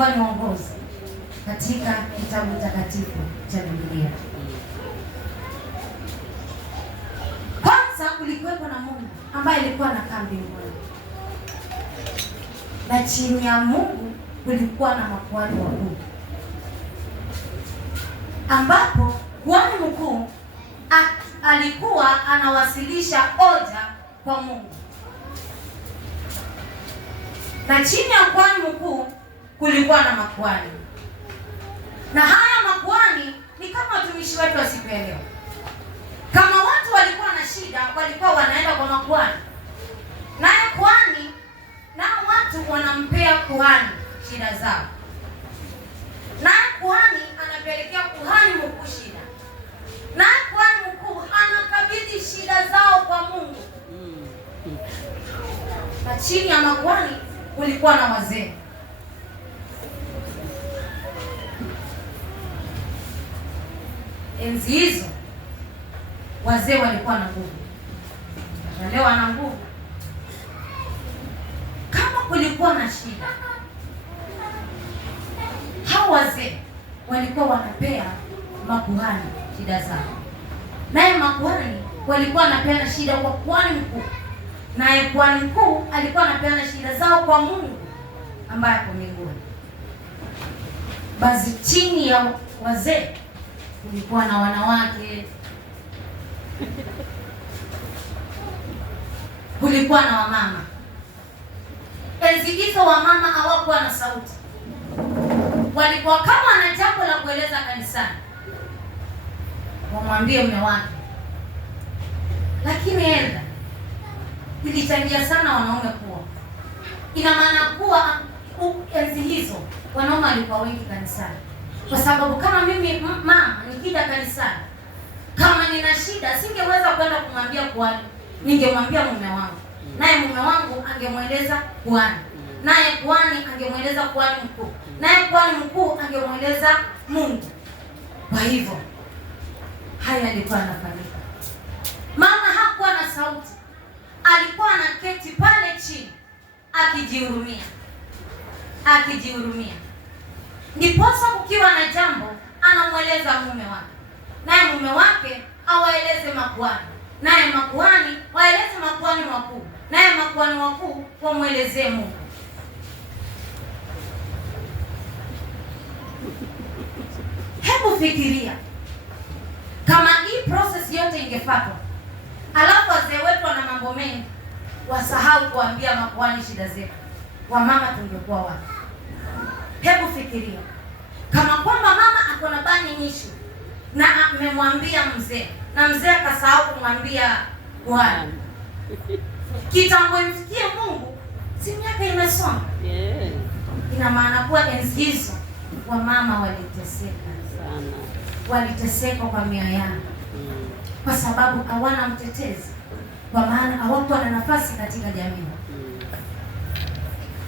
ilikuwa ni uongozi katika kitabu takatifu cha Biblia. Kwanza kulikuwepo na Mungu ambaye alikuwa anakaa mbinguni, na chini ya Mungu kulikuwa na makuhani wakuu, ambapo kuhani mkuu alikuwa anawasilisha hoja kwa Mungu, na chini ya kuhani mkuu kulikuwa na makuhani. Na haya makuhani ni kama watumishi wetu wa siku ya leo. Kama watu walikuwa na shida, walikuwa wanaenda kwa makuhani, naye kuhani, na watu wanampea kuhani shida zao, naye kuhani anapelekea kuhani mkuu shida, naye kuhani mkuu anakabidhi shida zao kwa Mungu. Na chini ya makuhani kulikuwa na wazee. Enzi hizo wazee walikuwa na nguvu, na leo wana nguvu. Kama kulikuwa na shida, hao wazee walikuwa wanapea makuhani shida zao, naye makuhani walikuwa wanapeana shida kwa kuhani mkuu, naye kuhani mkuu alikuwa anapeana shida zao kwa Mungu ambaye ako mbinguni. Basi chini ya wazee kulikuwa na wanawake, kulikuwa na wamama. Enzi hizo wamama hawakuwa na sauti, walikuwa kama na jambo la kueleza kanisani, wamwambie mume wake. Lakini enda ilichangia sana wanaume kuwa, ina maana kuwa enzi hizo wanaume walikuwa wengi kanisani, kwa sababu kama mimi mama nikija kanisani, kama nina shida singeweza kwenda kumwambia kuhani, ningemwambia mume wangu, naye mume wangu angemweleza kuhani, naye kuhani angemweleza kuhani mkuu, naye kuhani mkuu angemweleza Mungu. Kwa hivyo haya yalikuwa yanafanyika. Mama hakuwa na sauti, alikuwa anaketi pale chini akijihurumia. Ndiposa kukiwa na jambo anamweleza mume wake, naye mume wake awaeleze makuhani, naye makuhani waeleze makuhani wakuu, naye makuhani wakuu wamwelezee Mungu. Hebu fikiria kama hii process yote ingefuatwa, alafu wazee wetu wana mambo mengi, wasahau kuambia makuhani shida zetu, wamama tungekuwa wapi? Hebu fikiria kama kwamba mama ako na bani nyishu na amemwambia mzee, na mzee akasahau kumwambia kuhani. Kitambo imfikie Mungu, si miaka imesonga. Ina maana kuwa enzi hizo wamama waliteseka sana, waliteseka kwa mioyo yao, kwa sababu hawana mtetezi, kwa maana hawakuwa na nafasi katika jamii.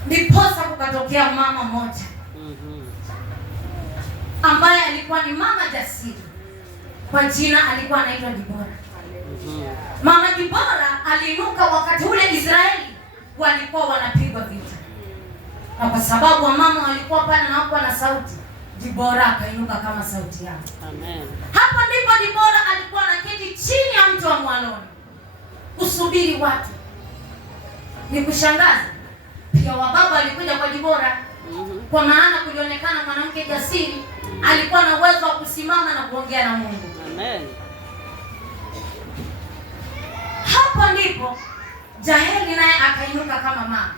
Ndiposa kukatokea mama moja ambaye alikuwa ni mama jasiri, kwa jina alikuwa anaitwa Debora. Mama Debora aliinuka wakati ule Israeli walikuwa wanapigwa vita, na kwa sababu wamama walikuwa pale na hawakuwa na sauti, Debora akainuka kama sauti yao. Amen. Hapa ndipo Debora alikuwa anaketi chini ya mti wa mwaloni kusubiri watu. Ni kushangaza pia wababa walikuja kwa Debora, kwa maana kulionekana mwanamke jasiri, alikuwa na uwezo wa kusimama na kuongea na Mungu. Amen. Hapo ndipo Jaeli naye akainuka kama mama.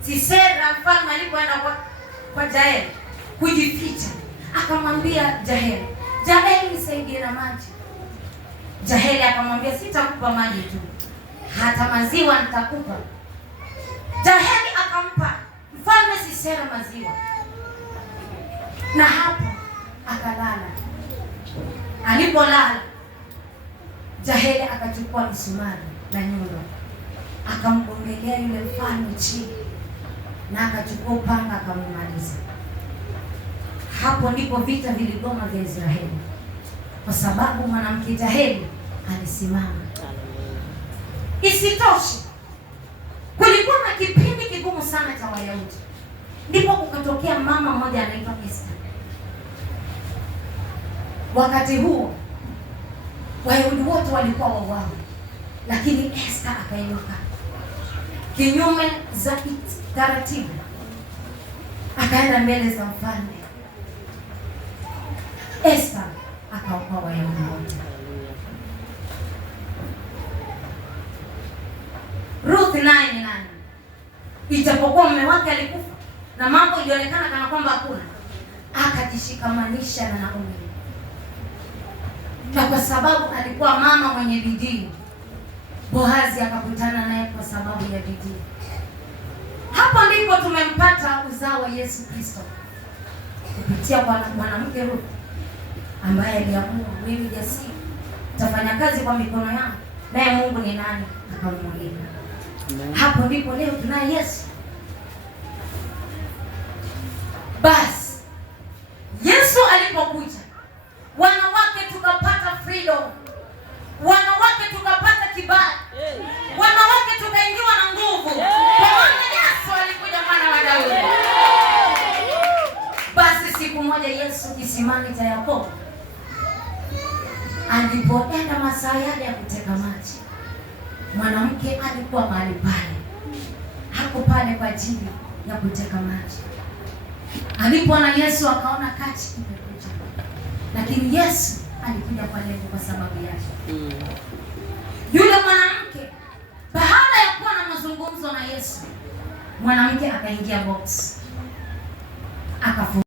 Sisera mfalme alipoenda kwa Jaeli kujificha, akamwambia Jaeli, Jaeli nisaidie na maji. Jaeli akamwambia, sitakupa maji tu, hata maziwa nitakupa. Jaeli akampa mfalme Sisera maziwa, na hapo akalala. Alipolala, Jaeli akachukua msumari na nyundo, akamgongelea yule mfalme chini, na akachukua upanga akamumaliza. Hapo ndipo vita viligoma vya Israeli, kwa sababu mwanamke Jaeli alisimama. Isitoshe, kulikuwa na kipindi kigumu sana cha Wayahudi. Ndipo kukatokea mama mmoja anaitwa Esther. Wakati huo Wayahudi wote walikuwa wauawa, lakini Esther akainuka kinyume za taratibu, akaenda mbele za mfalme. Esther akaokoa Wayahudi wote. Ruth naye ni nani? Ijapokuwa mume wake alikufa na mambo ilionekana kana kwamba hakuna, akajishikamanisha na Naomi, na kwa sababu alikuwa mama mwenye bidii, Boazi akakutana naye kwa sababu ya bidii. Hapo ndipo tumempata uzao wa Yesu Kristo kupitia kwa mwanamke Ruth ambaye aliamua, mimi jasiri tafanya kazi kwa mikono yangu, naye Mungu ni nani? Akamwamini. Hapo ndipo leo tunaye Yesu. Basi Yesu alipokuja, wanawake tukapata freedom, wanawake tukapata kibali, wanawake tukaingiwa na nguvu, kwa maana Yesu alikuja, mwana wa Daudi. Basi siku moja Yesu kisimani cha Yakobo alipoenda masaa yale ya kuteka maji, mwanamke alikuwa mahali pale, hako pale kwa ajili ya kuteka maji. Alipoona Yesu akaona kati imekuja, lakini Yesu alikuja kwa lengo, kwa sababu yake. Yule mwanamke baada ya kuwa na mazungumzo na Yesu, mwanamke akaingia box, akafu